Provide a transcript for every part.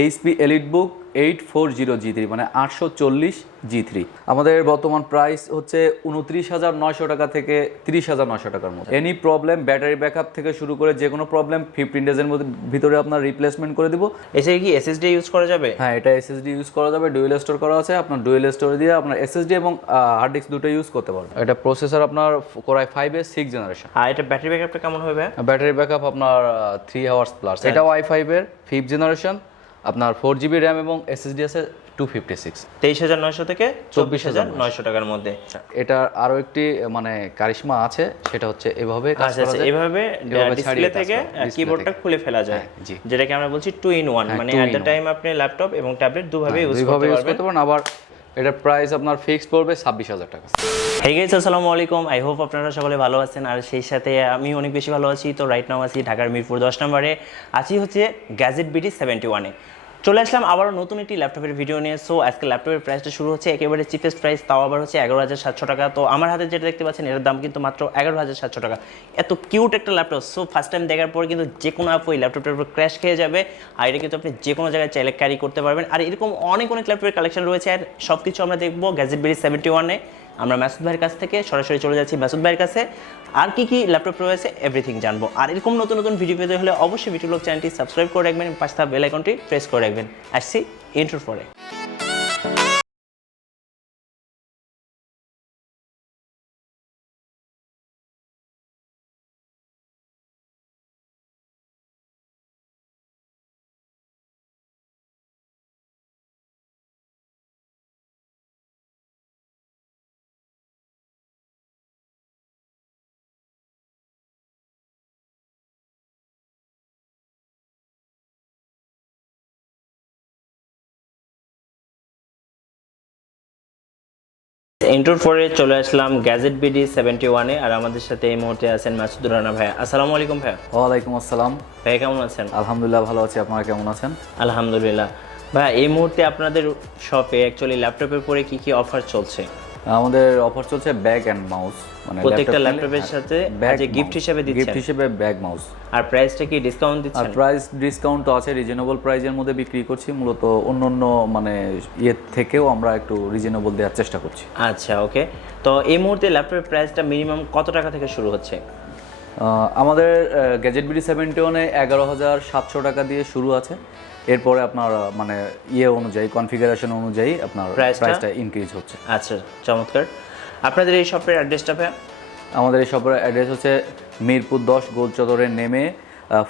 HP EliteBook 840G3 মানে 840G3 আমাদের বর্তমান প্রাইস হচ্ছে 29,900 টাকা থেকে 30,900 টাকার মধ্যে। এনি প্রবলেম, ব্যাটারি ব্যাকআপ থেকে শুরু করে যে কোনো প্রবলেম 15 ডেজের ভিতরে আপনার রিপ্লেসমেন্ট করে দিব। এছাড়া কি এসএসডি ইউজ করা যাবে? হ্যাঁ, এটা এসএসডি ইউজ করা যাবে, ডুয়েল স্টোর করা আছে। আপনার ডুয়েল স্টোর দিয়ে আপনার এসএসডি এবং হার্ড ডিস্ক দুটো ইউজ করতে পারবেন। এটা প্রসেসর আপনার কোরাই 5 এর 6th জেনারেশন। আর এটা ব্যাটারি ব্যাকআপটা কেমন হবে? ব্যাটারি ব্যাকআপ আপনার 3 আওয়ার্স প্লাস। এটা i5 এর 5th জেনারেশন, আপনার 4GB র্যাম এবং এসএসডি আছে 256। 23,900 থেকে 24,900 টাকার মধ্যে। এটার আরো একটি মানে কারিশমা আছে, সেটা হচ্ছে এভাবে কাজ করা যায়। এভাবে ডিসপ্লে থেকে কিবোর্ডটা খুলে ফেলা যায়, যেটাকে আমরা বলছি 2 in 1, মানে এট দ্য টাইম আপনি ল্যাপটপ এবং ট্যাবলেট দুভাবে ইউজ করতে পারবেন। আবার এটার প্রাইস আপনার ফিক্সড পড়বে 26,000 টাকা। হেই গাইস, আসসালামু আলাইকুম। আই হোপ আপনারা সকলে ভালো আছেন, আর সেই সাথে আমি অনেক বেশি ভালো আছি। তো রাইট নাও আছি ঢাকার মিরপুর 10 নম্বরে, আছি হচ্ছে গ্যাজেট বিডি 71-এ। চলে আসলাম আবারও নতুন একটি ল্যাপটপের ভিডিও নিয়ে। সো আজকে ল্যাপটপের প্রাইসটা শুরু হচ্ছে একেবারে চিপেস্ট প্রাইস, তাও আবার হচ্ছে 11,700 টাকা। তো আমার হাতে যেটা দেখতে পাচ্ছেন এর দাম কিন্তু মাত্র 11,700 টাকা। এত কিউট একটা ল্যাপটপ, সো ফার্স্ট টাইম দেখার পর কিন্তু যে কোনো অ্যাপ ওই ল্যাপটপটার উপর ক্র্যাশ খেয়ে যাবে। আর এটা কিন্তু আপনি যে কোনো জায়গায় চাইলে ক্যারি করতে পারবেন। আর এরকম অনেক ল্যাপটপের কালেকশন রয়েছে, আর সব কিছু আমরা দেখবো গ্যাজেট বিডি 71-এ। আমরা মাসুদ ভাইয়ের কাছ থেকে সরাসরি চলে যাচ্ছি মাসুদ ভাইয়ের কাছে, আর কি ল্যাপটপ রয়েছে এভরিথিং জানবো। আর এরকম নতুন ভিডিও পেতে হলে অবশ্যই ভিডিও চ্যানেলটি সাবস্ক্রাইব করে রাখবেন, পাশে থাকা বেল আইকনটি প্রেস করে রাখবেন। আসছি ইন্ট্রোর পরে। ইন্ট্রোর পরে চলে আসলাম গ্যাজেট বিডি 71-এ, আর আমাদের সাথে এই মুহূর্তে আছেন মাসুদ রানা ভাই। আসসালামু আলাইকুম ভাই। ওয়ালাইকুম আসসালাম ভাই, কেমন আছেন? আলহামদুলিল্লাহ ভালো আছি, আপনারা কেমন আছেন? আলহামদুলিল্লাহ। ভাই, এই মুহূর্তে আপনাদের শপে অ্যাকচুয়ালি ল্যাপটপের পরে কি অফার চলছে? আমাদের অফার চলছে ব্যাগ এন্ড মাউস, মানে প্রত্যেকটা ল্যাপটপের সাথে যে গিফট হিসেবে দিচ্ছেন। গিফট হিসেবে ব্যাগ মাউস। আর প্রাইসটা কি ডিসকাউন্ট দিচ্ছেন? আর প্রাইস ডিসকাউন্ট তো আছে, রিজনেবল প্রাইসের মধ্যে বিক্রি করছি। মূলত অন্য মানে ইয়ের থেকেও আমরা একটু রিজনেবল দেওয়ার চেষ্টা করছি। আচ্ছা, ওকে। তো এই মুহূর্তে ল্যাপটপের প্রাইসটা মিনিমাম কত টাকা থেকে শুরু হচ্ছে? আমাদের গ্যাজেট বিডি 71-এ 11,700 টাকা দিয়ে শুরু আছে। এরপরে আপনার মানে অনুযায়ী, কনফিগারেশন অনুযায়ী আপনার প্রাইসটা ইনক্রিজ হচ্ছে। আচ্ছা, চমৎকার। আপনাদের এই শপের অ্যাড্রেসটা ভাই? আমাদের এই শপের অ্যাড্রেস হচ্ছে মিরপুর 10 গোলচত্বরে নেমে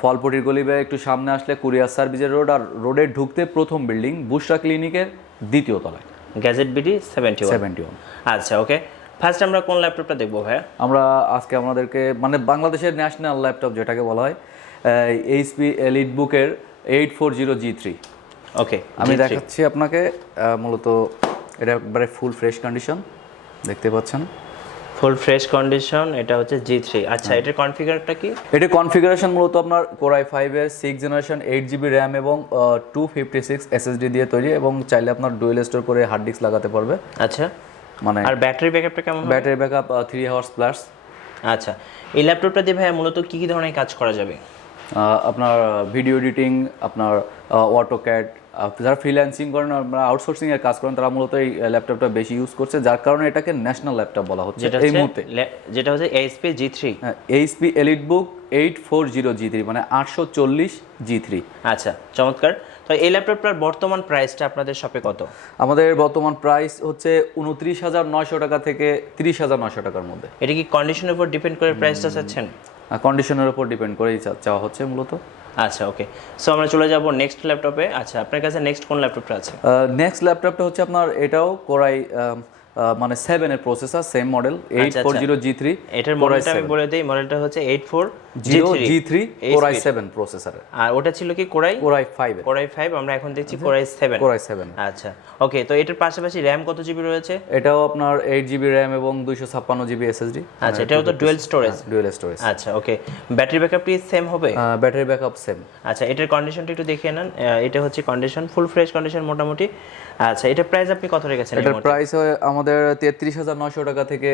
ফলপটির গলি বেয়ে একটু সামনে আসলে কুরিয়ার সার্ভিসের রোড, আর রোডে ঢুকতে প্রথম বিল্ডিং বুশরা ক্লিনিকের 2য় তলায় গ্যাজেট বিডি 71। আচ্ছা, ওকে। ফার্স্ট আমরা কোন ল্যাপটপটা দেখবো ভাই? আমরা আজকে আমাদেরকে মানে বাংলাদেশের ন্যাশনাল ল্যাপটপ যেটাকে বলা হয়, এইচপি এলিটবুকের 840G3। ওকে, আমি দেখাচ্ছি আপনাকে। মূলত এটা একবারে ফুল ফ্রেশ কন্ডিশন, দেখতে পাচ্ছেন, ফুল ফ্রেশ কন্ডিশন। এটা হচ্ছে G3। আচ্ছা, এটার কনফিগারটা কি? এটা কনফিগারেশন মূলত আপনার কোরাই 5 এর 6th জেনারেশন 8GB র্যাম এবং 256 এসএসডি দিয়ে তৈরি, এবং চাইলে আপনার ডুয়েল স্টোর করে হার্ড ডিস্ক লাগাতে পারবে। আচ্ছা, মানে আর ব্যাটারি ব্যাকআপটা কেমন? Battery backup 3 hours plus. আচ্ছা, এই ল্যাপটপটা দিয়ে ভাই মূলত কি ধরনের কাজ করা যাবে? আপনার ভিডিও এডিটিং, আপনার অটোক্যাড, যারা ফ্রিল্যান্সিং করেন, আপনারা আউটসোর্সিং এর কাজ করেন, তারা মূলত এই ল্যাপটপটা বেশি ইউজ করছে, যার কারণে এটাকে ন্যাশনাল ল্যাপটপ বলা হচ্ছে এই মুহূর্তে। যেটা হচ্ছে HP G3, HP EliteBook 840G3 মানে 840G3। আচ্ছা, চমৎকার। তো এই ল্যাপটপটার বর্তমান প্রাইসটা আপনাদের শপে কত? আমাদের বর্তমান প্রাইস হচ্ছে 29,900 টাকা থেকে 30,900 টাকার মধ্যে। এটা কি কন্ডিশনের উপর ডিপেন্ড করে প্রাইসটা চাচ্ছেন? কন্ডিশনের উপর ডিপেন্ড করেই চাওয়া হচ্ছে মূলত। আচ্ছা, ওকে। সো আমরা চলে যাব নেক্সট ল্যাপটপে। আচ্ছা, আপনার কাছে নেক্সট কোন ল্যাপটপটা আছে? নেক্সট ল্যাপটপটা হচ্ছে আপনার এটাও কোরাই মানে 7 এর প্রসেসর, সেম মডেল 840G3। এটার মডেলটা আমি বলে দেই, মডেলটা হচ্ছে 840G3 কোরাই 7 প্রসেসর। আর ওটা ছিল কি কোরাই 5 এর। কোরাই 5, আমরা এখন দেখছি কোরাই 7। কোরাই 7। আচ্ছা, ওকে। তো এটার পাশাপাশি র‍্যাম কত জিবি রয়েছে? এটাও আপনার 8GB র‍্যাম এবং 256GB এসএসডি। আচ্ছা, এটাও তো ডুয়াল স্টোরেজ। Dual storage. আচ্ছা, ওকে। ব্যাটারি ব্যাকআপ কি সেম হবে? Battery backup same. আচ্ছা, এটার কন্ডিশনটা একটু দেখিয়ে নেন। এটা হচ্ছে কন্ডিশন, ফুল ফ্রেশ কন্ডিশন মোটামুটি। আচ্ছা, এটার প্রাইস আপনি কত রেখেছেন? এটার প্রাইস হয় আমাদের আমাদের 33,900 টাকা থেকে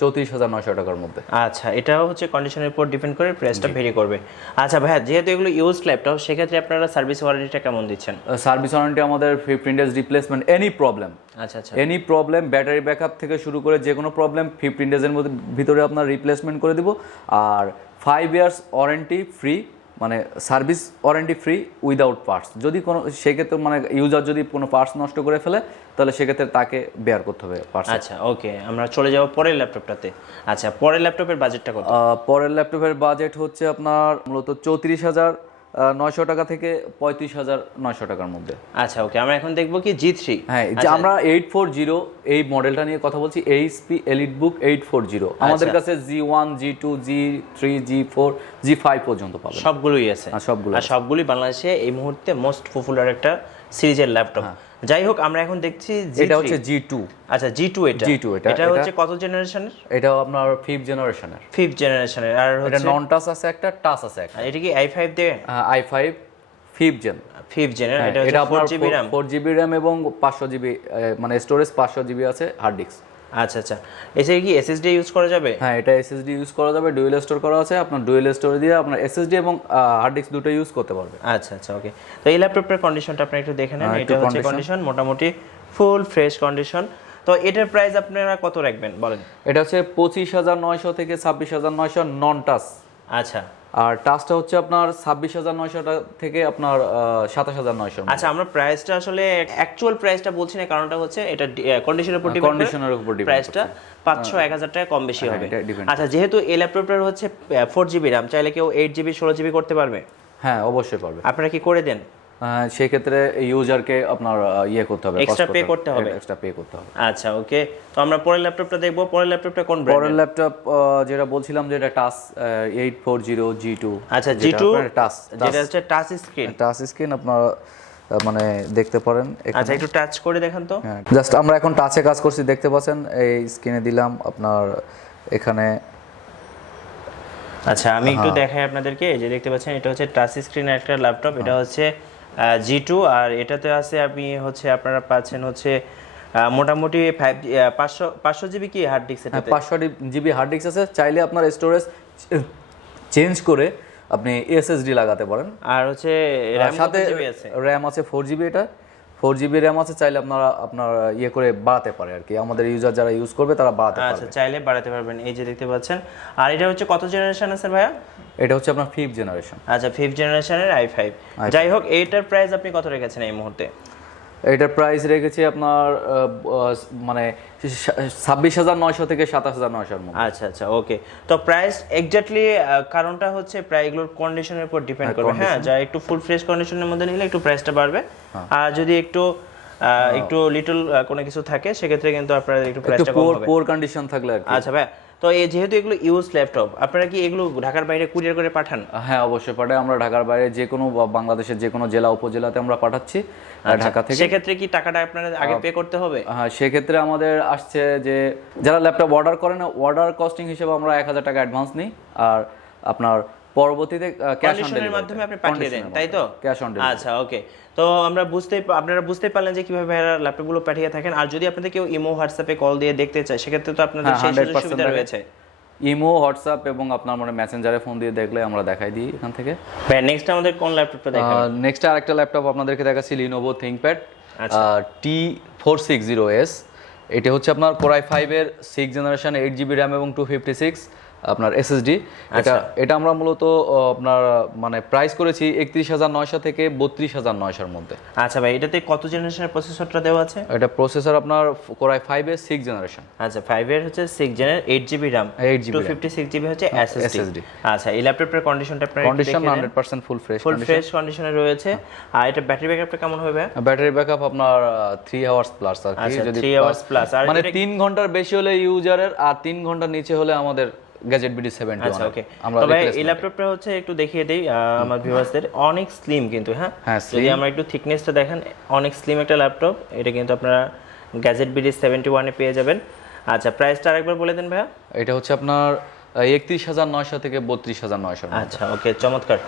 34,900 টাকার মধ্যে। আচ্ছা, এটাও হচ্ছে কন্ডিশনের উপর ডিপেন্ড করে প্রাইসটা ভেরি করবে। আচ্ছা ভাইয়া, যেহেতু এগুলো ইউজড ল্যাপটপ, সেক্ষেত্রে আপনারা সার্ভিস ওয়ারেন্টিটা কেমন দিচ্ছেন? সার্ভিস ওয়ারেন্টি আমাদের 15 ডেজ রিপ্লেসমেন্ট, এনি প্রবলেম। আচ্ছা আচ্ছা, এনি প্রবলেম, ব্যাটারি ব্যাকআপ থেকে শুরু করে যে কোনো প্রবলেম 15 ডেজের মধ্যে ভিতরে আপনার রিপ্লেসমেন্ট করে দিব। আর 5 ইয়ার্স ওয়ারেন্টি ফ্রি, মানে service warranty free without parts. যদি কোনো সেক্ষেত্রে মানে ইউজার যদি কোনো পার্টস নষ্ট করে ফেলে, তাহলে সেক্ষেত্রে তাকে বেয়ার করতে হবে পার্টস। আচ্ছা ওকে, আমরা চলে যাব পরের ল্যাপটপটাতে। আচ্ছা, পরের ল্যাপটপের বাজেটটা কত? পরের ল্যাপটপের বাজেট হচ্ছে আপনার মূলত 34,900 টাকা থেকে 35,900 টাকার মধ্যে। আচ্ছা ওকে, আমরা এখন দেখবো কি G3। হ্যাঁ, যে আমরা 840 এই মডেলটা নিয়ে কথা বলছি, এইচপি এলিটবুক 840। আমাদের কাছে G1, G2, G3, G4, G5 পর্যন্ত পাবেন। সবগুলোই আছে, সবগুলো, আর সবগুলোই বাংলাদেশে এই মুহূর্তে মোস্ট পপুলার একটা সিরিজের ল্যাপটপ। যাই হোক, আমরা এখন দেখছি এটা হচ্ছে G2। আচ্ছা, G2 এটা এটা হচ্ছে কত জেনারেশনের? এটাও আপনার 5th জেনারেশনের। 5th জেনারেশনের। আর এটা নন টাচ আছে একটা, টাচ আছে একটা। এটা কি i5 দিয়ে? i5 5th gen. 5th জেনের। এটা হচ্ছে 4GB RAM। 4GB RAM এবং 500GB মানে স্টোরেজ 500GB আছে হার্ড ডিস্ক। আচ্ছা আচ্ছা, এসে কি এসএসডি ইউজ করা যাবে? হ্যাঁ, এটা এসএসডি ইউজ করা যাবে, ডুয়েল স্টোর করা আছে। আপনার ডুয়েল স্টোরে দিয়ে আপনার এসএসডি এবং হার্ড ডিস্ক দুটো ইউজ করতে পারবে। আচ্ছা আচ্ছা ওকে, তো এই ল্যাপটপের কন্ডিশনটা আপনি একটু দেখে নেন। এটা হচ্ছে কন্ডিশন মোটামুটি ফুল ফ্রেশ কন্ডিশন। তো এটার প্রাইস আপনারা কত রাখবেন বলেন? এটা হচ্ছে 25,900 থেকে 26,900 নন টাচ। আচ্ছা, আর টাচটা হচ্ছে আপনার 26,900 থেকে আপনার 27,900। আচ্ছা, আমরা প্রাইসটা আসলে অ্যাকচুয়াল প্রাইসটা বলছি না, কারণটা হচ্ছে এটা কন্ডিশনের উপর ডিপেন্ড করে। কন্ডিশনের উপর ডিপেন্ড, প্রাইসটা 500-1000 টাকা কম বেশি হবে। এটা depend। আচ্ছা, যেহেতু এই ল্যাপটপটার হচ্ছে 4GB RAM, চাইলে কেউ 8GB 16GB করতে পারবে? হ্যাঁ, অবশ্যই পারবে। আপনারা কি করে দেন? সেই ক্ষেত্রে ইউজারকে আপনার ইয়ে করতে হবে, এক্সট্রা পে করতে হবে। এক্সট্রা পে করতে হবে। আচ্ছা ওকে, তো আমরা পরের ল্যাপটপটা দেখব। পরের ল্যাপটপটা কোন ব্র্যান্ডের? পরের ল্যাপটপ যেটা বলছিলাম যে এটা টাচ 840 G2। আচ্ছা, G2 টাচ, যেটা হচ্ছে টাচ স্ক্রিন। টাচ স্ক্রিন আপনার মানে দেখতে পারেন। আচ্ছা, একটু টাচ করে দেখেন তো। জাস্ট আমরা এখন টাচে কাজ করছি, দেখতে পাচ্ছেন। এই স্ক্রিনে দিলাম আপনার এখানে। আচ্ছা, আমি একটু দেখাই আপনাদেরকে। এই যে দেখতে পাচ্ছেন, এটা হচ্ছে টাচ স্ক্রিনের একটা ল্যাপটপ। এটা হচ্ছে G2, আর এটাতে আছে আপনি হচ্ছে আপনারা পাচ্ছেন হচ্ছে মোটামুটি 500 GB কি হার্ড ডিস্ক? এটাতে 500GB হার্ড ডিস্ক আছে। চাইলে আপনার স্টোরেজ চেঞ্জ করে আপনি এসএসডি লাগাতে পারেন। আর হচ্ছে RAM সাথে আছে? RAM আছে 4GB। এটা 4GB RAM আছে, চাইলে আপনার ইয়ে করে বাড়াতে পারে আর কি। আমাদের ইউজার যারা ইউজ করবে তারা বাড়াতে পারবে। আচ্ছা, চাইলে বাড়াতে পারবেন। এই যে দেখতে পাচ্ছেন। আর এটা হচ্ছে কত জেনারেশন আছে ভাইয়া? এটা হচ্ছে আপনার 5th জেনারেশন। আচ্ছা, 5th জেনারেশনের i5। যাই হোক, এইটার প্রাইস আপনি কত রেখেছেন এই মুহূর্তে? এটার প্রাইস রেখেছি আপনার মানে 26,900 থেকে 27,900 এর মধ্যে। আচ্ছা আচ্ছা ওকে, তো প্রাইস এক্স্যাক্টলি কারণটা হচ্ছে প্রায় এগুলোর কন্ডিশনের উপর ডিপেন্ড করবে। হ্যাঁ, যা একটু ফুল ফ্রেশ কন্ডিশনের মধ্যে নিলে একটু প্রাইসটা বাড়বে। আর যদি একটু লিটল কোনো কিছু থাকে, সেক্ষেত্রে কিন্তু আপনার একটু প্রাইসটা কম হবে। পোর কন্ডিশন থাকলে আর কি। আচ্ছা ভাই, তো এই যেহেতু এগুলো ইউজ ল্যাপটপ, আপনারা কি এগুলো ঢাকার বাইরে কুরিয়ার করে পাঠান? হ্যাঁ, অবশ্যই পাঠাই। আমরা ঢাকার বাইরে যে কোনো বাংলাদেশের যে কোনো জেলা উপজেলাতে আমরা পাঠাচ্ছি ঢাকা থেকে। সেক্ষেত্রে কি টাকাটা আপনাদের আগে পে করতে হবে? হ্যাঁ, সেক্ষেত্রে আমাদের আসছে যে যারা ল্যাপটপ অর্ডার করেন, অর্ডার কস্টিং হিসেবে আমরা 1,000 টাকা অ্যাডভান্স নিই। আর আপনার পরবর্তীতে ক্যাশ অন ডেলিভারির মাধ্যমে আপনি পাঠিয়ে দেন, তাই তো? Cash on delivery. আচ্ছা ওকে, তো আপনারা বুঝতে পারলেন যে কিভাবে ল্যাপটপগুলো পাঠিয়ে থাকেন। আর যদি আপনাদের কেউ ইমো হোয়াটসঅ্যাপে কল দিয়ে দেখতে চায়, সেক্ষেত্রে তো আপনাদের সেই সুবিধা রয়েছে। ইমো, হোয়াটসঅ্যাপ এবং আপনার মানে মেসেঞ্জারে ফোন দিয়ে দেখলে আমরা দেখাই দিই এখান থেকে। নেক্সট আমাদের কোন ল্যাপটপটা দেখাবেন? নেক্সট আরেকটা ল্যাপটপ আপনাদেরকে দেখাচ্ছি, Lenovo ThinkPad T460S। এটা হচ্ছে আপনার Core i5 এর 6th জেনারেশন, 8GB RAM এবং 256 আপনার এসএসডি। এটা আমরা মূলত আপনার মানে প্রাইস করেছি 31,900 থেকে 32,900 এর মধ্যে। আচ্ছা ভাই, এটাতে কত জেনারেশনের প্রসেসরটা দেওয়া আছে? এটা প্রসেসর আপনার Core i5 এর 6th জেনারেশন। আচ্ছা, 5 এর হচ্ছে 6 জেনের 8GB RAM, 256GB হচ্ছে এসএসডি। আচ্ছা, এই ল্যাপটপের কন্ডিশনটা আপনারা কন্ডিশন 100% ফুল ফ্রেশ কন্ডিশনে রয়েছে। আর এটা ব্যাটারি ব্যাকআপটা কেমন হবে? ব্যাটারি ব্যাকআপ আপনার 3 আওয়ার্স প্লাস আর কি। যদি 3 আওয়ার্স প্লাস, আর মানে 3 ঘন্টার বেশি হলে ইউজারের, আর 3 ঘন্টার নিচে হলে আমাদের গ্যাজেট বিডি 71। আচ্ছা ওকে, তবে এই ল্যাপটপটা হচ্ছে একটু দেখিয়ে দেই আমার ভিউয়ার্সদের। অনেক স্লিম কিন্তু। হ্যাঁ, যদি আমরা একটু থিকনেসটা দেখেন, অনেক স্লিম একটা ল্যাপটপ। এটা কিন্তু আপনারা গ্যাজেট বিডি 71 এ পেয়ে যাবেন। আচ্ছা, প্রাইসটা আরেকবার বলে দেন ভাইয়া। এটা হচ্ছে আপনার 31,900 থেকে 32,900। আচ্ছা ওকে, চমৎকার।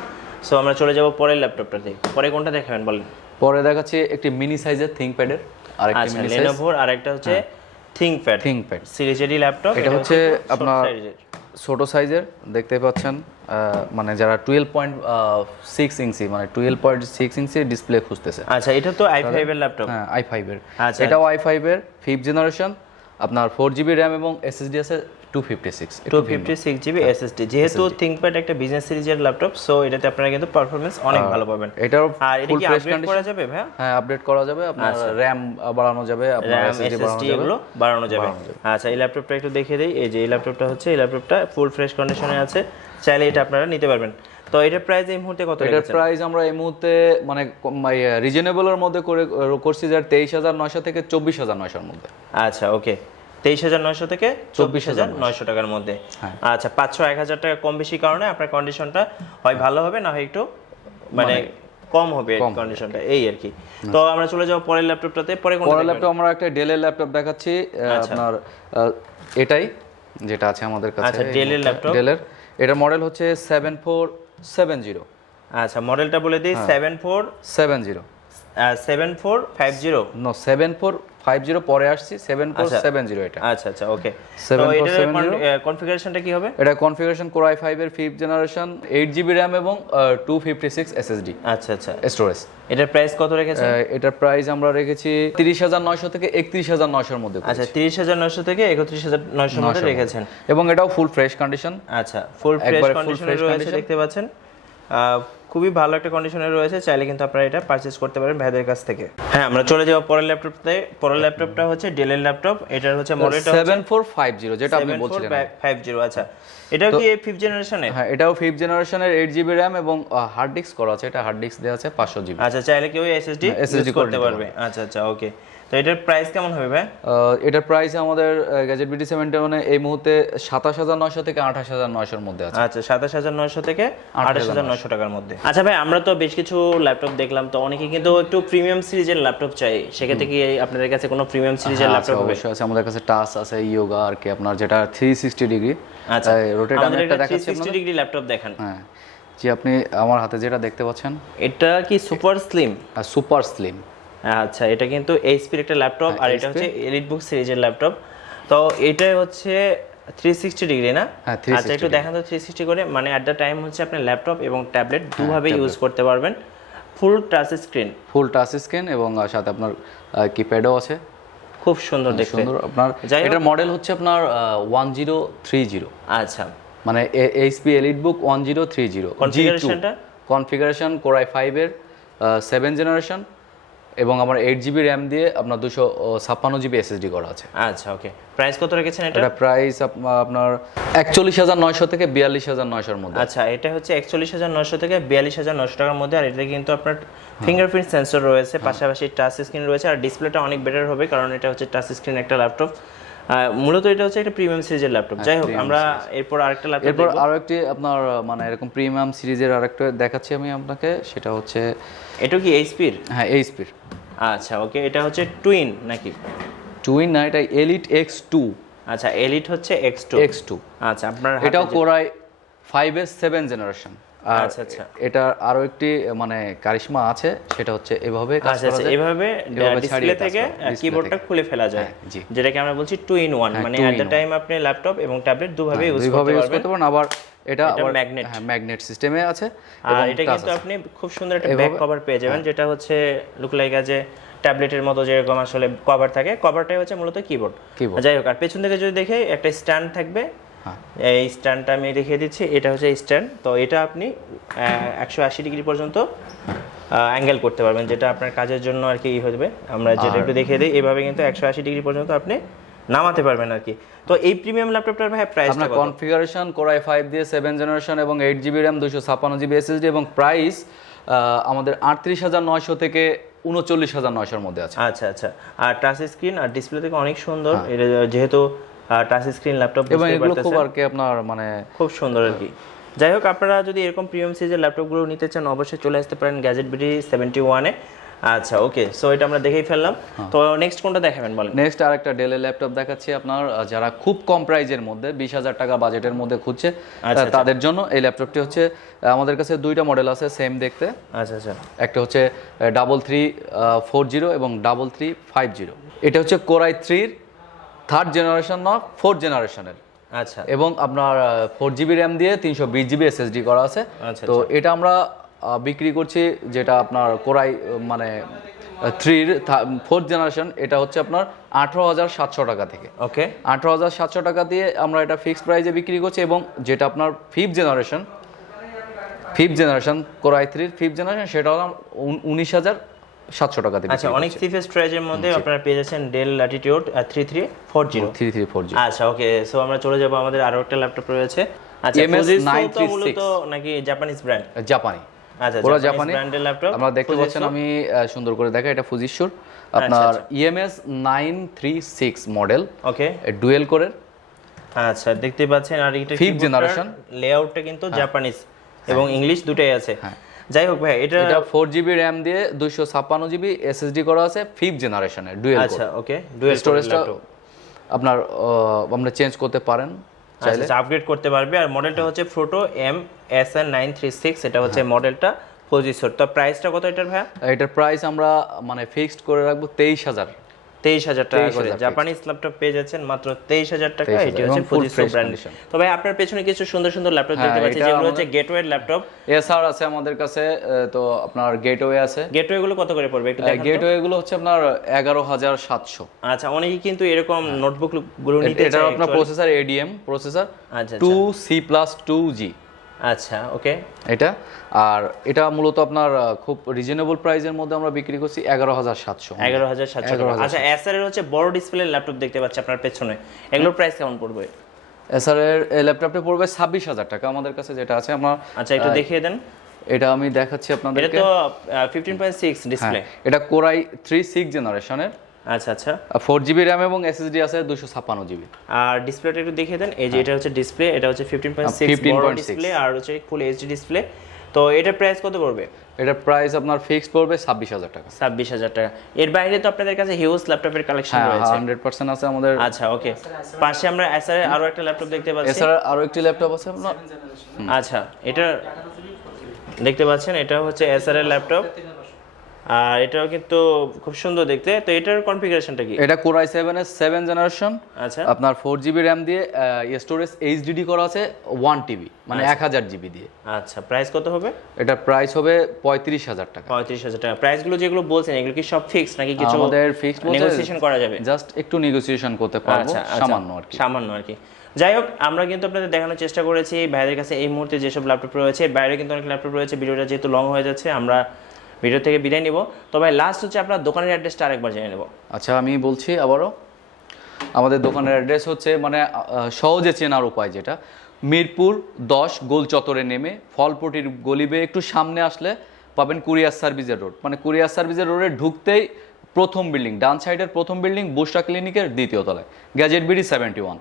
সো আমরা চলে যাব পরের ল্যাপটপটাতে। পরে কোনটা দেখাবেন বলেন? পরে দেখাচ্ছি একটি মিনি সাইজের ThinkPad এর আরেকটি মিনি সাইজ, Lenovo, আর একটা হচ্ছে থিংকপ্যাড সিরিজেরই ল্যাপটপ। এটা হচ্ছে আপনার ছোট সাইজের, দেখতে পাচ্ছেন মানে যারা 12.6 ইঞ্চি মানে 12.6 ইঞ্চি ডিসপ্লে খুঁজতেছে। আচ্ছা, এটা তো i5 এর ল্যাপটপ। হ্যাঁ i5 এর, এটাও i5 এর 5th জেনারেশন, আপনার 4GB RAM এবং SSD আছে 256GB SSD। যেহেতু থিংকপ্যাড একটা বিজনেস সিরিজের ল্যাপটপ, সো এটাতে আপনারা কিন্তু পারফরম্যান্স অনেক ভালো পাবেন। এটাও আর এটা কি আপডেট করা যাবে ভাই? হ্যাঁ, আপডেট করা যাবে, আপনার RAM বাড়ানো যাবে, আপনার SSD বাড়ানো যাবে। আচ্ছা, এই ল্যাপটপটা একটু দেখিয়ে দেই। এই যে এই ল্যাপটপটা হচ্ছে, এই ল্যাপটপটা ফুল ফ্রেশ কন্ডিশনে আছে, চাইলে এটা আপনারা নিতে পারবেন। তো এটার প্রাইস এই মুহূর্তে কত? এটার প্রাইস আমরা এই মুহূর্তে মানে রিজনেবল এর মধ্যে করছি, যে 23,900 থেকে 24,900 এর মধ্যে। আচ্ছা, ওকে, 23,900 থেকে 24,900 টাকার মধ্যে। আচ্ছা, 500-1000 টাকা কম বেশি কারণে আপনার কন্ডিশনটা হয় ভালো হবে, না হয় একটু মানে কম হবে কন্ডিশনটা, এই আর কি। তো আমরা চলে যাব পরের ল্যাপটপটাতে। পরের ল্যাপটপ আমরা একটা ডেলের ল্যাপটপ দেখাচ্ছি আপনার, এটাই যেটা আছে আমাদের কাছে। আচ্ছা, ডেলের ল্যাপটপ, ডেলের এটার মডেল হচ্ছে 7470। আচ্ছা, মডেলটা বলে দিই, 7450 7450 নো 7450 পরে আসছি, 7470 এটা। আচ্ছা আচ্ছা, ওকে। তো এটার কনফিগারেশনটা কি হবে? এটা কনফিগারেশন Core i5 এর 5th জেনারেশন, 8GB RAM এবং 256 SSD। আচ্ছা আচ্ছা, স্টোরেজ। এটার প্রাইস কত রেখেছেন? এটার প্রাইস আমরা রেখেছি 30,900 থেকে 31,900 এর মধ্যে। আচ্ছা, 30,900 থেকে 31,900 এর মধ্যে রেখেছেন, এবং এটাও ফুল ফ্রেশ কন্ডিশন। আচ্ছা, ফুল ফ্রেশ কন্ডিশনে রয়েছে, দেখতে পাচ্ছেন খুবই ভালো একটা কন্ডিশনে রয়েছে। চাইলে কিন্তু আপনারা এটা পারচেজ করতে পারেন ভাইদের কাছ থেকে। হ্যাঁ, আমরা চলে যাব পরের ল্যাপটপতে। পরের ল্যাপটপটা হচ্ছে ডেলের ল্যাপটপ। এটার হচ্ছে মডেলটা 7450, যেটা আপনি বলছিলেন 7450। আচ্ছা, এটাও কি 5th জেনারেশনের? হ্যাঁ, এটাও 5th জেনারেশনের, 8GB RAM এবং হার্ড ডিস্ক করা আছে। এটা হার্ড ডিস্ক দেওয়া আছে 500GB। আচ্ছা, চাইলে কেউ SSD ইউজ করতে পারবে। আচ্ছা আচ্ছা, ওকে। তো এটার প্রাইস কেমন হবে ভাই? এটার প্রাইস আমাদের গ্যাজেট BT 71 এই মুহূর্তে 27,900 থেকে 28,900 এর মধ্যে আছে। আচ্ছা, 27,900 থেকে 28,900 টাকার মধ্যে। আচ্ছা ভাই, আমরা তো বেশ কিছু ল্যাপটপ দেখলাম, তো অনেকে কিন্তু একটু প্রিমিয়াম সিরিজের ল্যাপটপ চাই, সেক্ষেত্রে কি আপনাদের কাছে কোনো প্রিমিয়াম সিরিজের ল্যাপটপ হবে? অবশ্যই আছে, আমাদের কাছে টাচ আছে, ইয়োগা আর কি, আপনার যেটা 360 ডিগ্রি। আচ্ছা, রোটেট আমি একটা দেখাচ্ছি 360 ডিগ্রি ল্যাপটপ দেখান। হ্যাঁ জি, আপনি আমার হাতে যেটা দেখতে পাচ্ছেন, এটা কি সুপার স্লিম? Super slim. আচ্ছা, এটা কিন্তু এইচপির একটা ল্যাপটপ, আর এটা হচ্ছে এলিটবুক সিরিজের ল্যাপটপ। তো এটা হচ্ছে 360 ডিগ্রি না? আচ্ছা, একটু দেখান তো 360 করে, মানে অ্যাট দ্য টাইম হচ্ছে আপনি ল্যাপটপ এবং ট্যাবলেট দুভাবে ইউজ করতে পারবেন। ফুল টাচ স্ক্রিন এবং সাথে আপনার কিপ্যাডও আছে, খুব সুন্দর দেখতে। আপনার এটার মডেল হচ্ছে আপনার 1030। আচ্ছা, মানে HP EliteBook 1030। Configuration Core i5 এর 7th জেনারেশন, এবং আমার 8GB RAM দিয়ে আপনার 256GB SSD করা আছে। আচ্ছা, ওকে। প্রাইস কত রেখেছেন এটা? এটা প্রাইস আপনার 41,900 থেকে 42,900 এর মধ্যে। আচ্ছা, এটা হচ্ছে 41,900 থেকে 42,900 টাকার মধ্যে। আর এটা কিন্তু আপনার ফিঙ্গারপ্রিন্ট সেন্সর রয়েছে, পাশাপাশি টাচ স্ক্রিন রয়েছে, আর ডিসপ্লেটা অনেক বেটার হবে, কারণ এটা হচ্ছে টাচ স্ক্রিন একটা ল্যাপটপ। মূলত এটা হচ্ছে একটা প্রিমিয়াম সিরিজের ল্যাপটপ। যাই হোক, আমরা এরপর আরেকটা ল্যাপটপ এরপর আরো একটি আপনার মানে এরকম প্রিমিয়াম সিরিজের আরেকটা দেখাচ্ছি আমি আপনাকে, সেটা হচ্ছে এটা কি এইচপির? হ্যাঁ, এইচপির। আচ্ছা, ওকে। এটা হচ্ছে টুইন নাকি? টুইন না, এটা এলিট X2। আচ্ছা, এলিট হচ্ছে X2। আচ্ছা, আপনার এটাও Core i5 এর 7th জেনারেশন। আচ্ছা আচ্ছা, এটা আরো একটি মানে কারিশমা আছে, সেটা হচ্ছে এভাবে কাজ করা যায়। এভাবে ডিসপ্লে থেকে কিবোর্ডটা খুলে ফেলা যায়, যেটাকে আমরা বলছি 2-in-1, মানে এট দ্য টাইম আপনি ল্যাপটপ এবং ট্যাবলেট দুভাবে ইউজ করতে পারবেন। আবার এটা ম্যাগনেট সিস্টেমে আছে, আর এটা কিন্তু আপনি খুব সুন্দর একটা ব্যাক কভার পেয়ে যাবেন, যেটা হচ্ছে লুক লাইক যে ট্যাবলেটের মতো যেরকম আসলে কভার থাকে, কভারটাই হচ্ছে মূলত কিবোর্ড। যাই হোক, আর পেছন থেকে যদি দেখে একটা স্ট্যান্ড থাকবে, এই স্ট্যান্ডটা আমি দেখিয়ে দিচ্ছি। এটা হচ্ছে স্ট্যান্ড। তো এটা আপনি 180 ডিগ্রি পর্যন্ত অ্যাঙ্গেল করতে পারবেন, যেটা আপনার কাজের জন্য আর কি হবে। আমরা যেটা একটু দেখিয়ে দিই, এইভাবে কিন্তু 180 ডিগ্রি পর্যন্ত আপনি নামাতে পারবেন আর কি। তো এই প্রিমিয়াম ল্যাপটপটার ভাই প্রাইসটা কত? কনফিগারেশন Core i5 দিয়ে 7th জেনারেশন এবং 8GB RAM 256GB SSD, এবং প্রাইস আমাদের 38,900 থেকে 39,900 এর মধ্যে আছে। আচ্ছা আচ্ছা, আর টাচ স্ক্রিন আর ডিসপ্লে থেকে অনেক সুন্দর, এটা যেহেতু টাচ স্ক্রিন ল্যাপটপ, এবং এগুলো খুব আর কি আপনার মানে খুব সুন্দর আর কি। যাই হোক, আপনারা যদি এরকম প্রিমিয়াম সিরিজের ল্যাপটপগুলো নিতে চান, অবশ্যই চলে আসতে পারেন গ্যাজেট BT 71 এ। আচ্ছা, ওকে। সো এটা আমরা দেখেই ফেললাম। তো নেক্সট কোনটা দেখাবেন বলেন? নেক্সট আরেকটা ডেলের ল্যাপটপ দেখাচ্ছি আপনার, যারা খুব কম প্রাইজের মধ্যে 20,000 টাকা বাজেটের মধ্যে খুঁজছে, তাদের জন্য এই ল্যাপটপটি হচ্ছে, আমাদের কাছে দুইটা মডেল আছে সেম দেখতে। আচ্ছা আচ্ছা, একটা হচ্ছে 3340 এবং 3350। এটা হচ্ছে Core i3 এর থার্ড জেনারেশন না, ফোর্থ জেনারেশনের। আচ্ছা, এবং আপনার 4GB র্যাম দিয়ে 320GB SSD করা আছে। আচ্ছা, তো এটা আমরা বিক্রি করছি, যেটা আপনার কোরাই মানে 3 ফোর্থ জেনারেশন, এটা হচ্ছে আপনার 18,700 টাকা থেকে। ওকে, 18,700 টাকা দিয়ে আমরা এটা ফিক্সড প্রাইসে বিক্রি করছি। এবং যেটা আপনার fifth generation core i 3 fifth generation, সেটা হলো 19,700 টাকা দিয়ে। আচ্ছা, অনেক চিপেস্ট প্রাইজের মধ্যে আপনারা পেয়ে যাচ্ছেন ডেল ল্যাটিটিউড 3340। আচ্ছা, ওকে, সো আমরা চলে যাব, আমাদের আরো একটা ল্যাপটপ রয়েছে। আচ্ছা, তো মূলত নাকি জাপানিজ ব্র্যান্ড? জাপানি, আচ্ছা, পুরো জাপানি ব্র্যান্ডের ল্যাপটপ আমরা দেখতে পাচ্ছেন। আমি সুন্দর করে দেখা, এটা ফুজিশোর আপনার EMS 936 মডেল। ওকে, ডুয়েল কোরের। আচ্ছা, দেখতে পাচ্ছেন। আর এটা ফিফথ জেনারেশন, লেআউটটা কিন্তু জাপানিজ এবং ইংলিশ দুটোই আছে। যাই হোক ভাই, এটা 4GB র্যাম দিয়ে 256GB SSD করা আছে, ফিফথ জেনারেশনের ডুয়েল কোর। আচ্ছা, ওকে, ডুয়েল স্টোরেজটা আপনার আমরা চেঞ্জ করতে পারেন, চাইলে আপগ্রেড করতে পারবে। আর মডেলটা হচ্ছে ফ্রোটো MSN936, এটা হচ্ছে মডেলটা পজিশন। তো প্রাইসটা কত এটার ভাই? এটার প্রাইস আমরা মানে ফিক্সড করে রাখবো 23,000 টাকা করে। জাপানিজ ল্যাপটপ পেয়ে যাচ্ছেন মাত্র 23,000 টাকা। এটা হচ্ছে পজিশন ব্র্যান্ড। তো ভাই, আপনার পেছনে কিছু সুন্দর সুন্দর ল্যাপটপ দেখতে পাচ্ছি, যেগুলো হচ্ছে গেটওয়ে ল্যাপটপ। Acer আছে আমাদের কাছে, তো আপনার গেটওয়ে আছে। গেটওয়ে গুলো কত করে পড়বে একটু দেখান তো? গেটওয়ে গুলো হচ্ছে আপনার 11,700। আচ্ছা, অনেকেই কিন্তু এরকম নোটবুক গুলো নিতে চায়। এটা আপনার প্রসেসর ADM প্রসেসর, আচ্ছা, 2C+2G। আচ্ছা, ওকে, এটা। আর এটা মূলত আপনার খুব রিজনেবল প্রাইসের মধ্যে আমরা বিক্রি করছি 11,700। 11,700। আচ্ছা, Acer এর হচ্ছে বড় ডিসপ্লে ল্যাপটপ দেখতে পাচ্ছি আপনার পেছনে, এগুলোর প্রাইস কেমন পড়বে? Acer এর ল্যাপটপটা পড়বে 26,000 টাকা আমাদের কাছে, যেটা আছে আমরা। আচ্ছা, একটু দেখিয়ে দেন। এটা আমি দেখাচ্ছি আপনাদেরকে। এটা তো 15.6 ডিসপ্লে। এটা কোরাই 3 6 জেনারেশনের। আচ্ছা, আচ্ছা, 4GB র্যাম এবং SSD আছে 256GB। আর ডিসপ্লেটা একটু দেখিয়ে দেন। এই যে এটা হচ্ছে ডিসপ্লে, এটা হচ্ছে 15.6 বড় ডিসপ্লে, আর হচ্ছে ফুল এইচডি ডিসপ্লে। তো এটার প্রাইস কত পড়বে? এটার প্রাইস আপনার ফিক্সড পড়বে 26,000 টাকা। 26,000 টাকা। এর বাইরে তো আপনাদের কাছে হিউজ ল্যাপটপের কালেকশন রয়েছে। 100% আছে আমাদের। আচ্ছা, ওকে, পাশে আমরা Acer এর আরো একটা ল্যাপটপ দেখতে পাচ্ছি। Acer এর আরো একটি ল্যাপটপ আছে আপনার। আচ্ছা, এটা দেখতে পাচ্ছেন, এটা হচ্ছে Acer এর ল্যাপটপ, আর এটাও কিন্তু খুব সুন্দর দেখতে। তো এটার কনফিগারেশনটা কি? এটা কোরাই 7 এর 7 জেনারেশন। আচ্ছা, আপনার 4GB র্যাম দিয়ে স্টোরেজ HDD করা আছে 1TB, মানে 1000GB দিয়ে। আচ্ছা, প্রাইস কত হবে? এটার প্রাইস হবে 35,000 টাকা। 35,000 টাকা। প্রাইসগুলো যেগুলো বলছেন, এগুলো কি সব ফিক্সড নাকি কিছু আমাদের ফিক্সড বলতে নেগোসিয়েশন করা যাবে? জাস্ট একটু নেগোসিয়েশন করতে পারবো, সামান্য আর কি। সামান্য আর কি। যাই হোক, আমরা কিন্তু আপনাদের দেখানোর চেষ্টা করেছি ভাইদের কাছে এই মুহূর্তে যেসব ল্যাপটপ রয়েছে। বাইরে কিন্তু অনেক ল্যাপটপ রয়েছে। ভিডিওটা যেহেতু লং হয়ে যাচ্ছে, আমরা ভিডিও থেকে বিদায় নিব। তো ভাই, লাস্ট হচ্ছে আপনার দোকানের অ্যাড্রেসটা আরেকবার জেনে নেব। আচ্ছা, আমি বলছি আবারও। আমাদের দোকানের অ্যাড্রেস হচ্ছে মানে সহজে চেনার উপায় যেটা, মিরপুর 10 গোলচত্বরে নেমে ফলপটির গলি বেয়ে একটু সামনে আসলে পাবেন কুরিয়ার সার্ভিসের রোড। মানে কুরিয়ার সার্ভিসের রোডে ঢুকতেই প্রথম বিল্ডিং, ডান সাইডের প্রথম বিল্ডিং, বুস্টা ক্লিনিকের দ্বিতীয় তলায়, গ্যাজেট বিডি 71।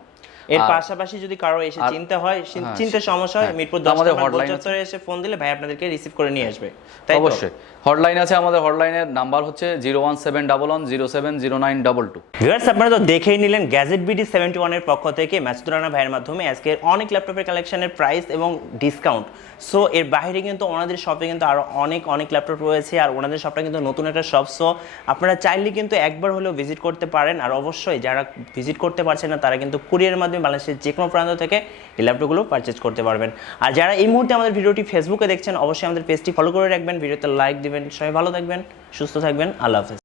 এর পাশাপাশি যদি কারো এসে চিনতে হয়, চিনতে সমস্যা হয়, মিরপুর 10 নম্বর গোলচত্বরে এসে ফোন দিলে ভাই আপনাদেরকে রিসিভ করে নিয়ে আসবে। তাই অবশ্যই হটলাইন আছে আমাদের। হটলাইনের নাম্বার হচ্ছে 01711070922। ভিউয়ার্স, আপনারা তো দেখেই নিলেন গ্যাজেট বিডি 71 এর পক্ষ থেকে মাসুদুরানা ভাইয়ের মাধ্যমে আজকের অনেক ল্যাপটপের কালেকশনের প্রাইস এবং ডিসকাউন্ট। সো এর বাইরে কিন্তু ওনাদের শপে কিন্তু আরো অনেক ল্যাপটপ রয়েছে, আর ওনাদের শপটা কিন্তু নতুন একটা শপ। সো আপনারা চাইলে কিন্তু একবার হলেও ভিজিট করতে পারেন। আর অবশ্যই যারা ভিজিট করতে পারছেন না, তারা কিন্তু কুরিয়ারের মাধ্যমে বাংলাদেশের যে কোনো প্রান্ত থেকে এই ল্যাপটপগুলো পারচেজ করতে পারবেন। আর যারা এই মুহূর্তে আমাদের ভিডিওটি ফেসবুকে দেখছেন, অবশ্যই আমাদের পেজটি ফলো করে রাখবেন, ভিডিওতে লাইক দিবেন। সবাই ভালো থাকবেন, সুস্থ থাকবেন, আল্লাহ হাফেজ।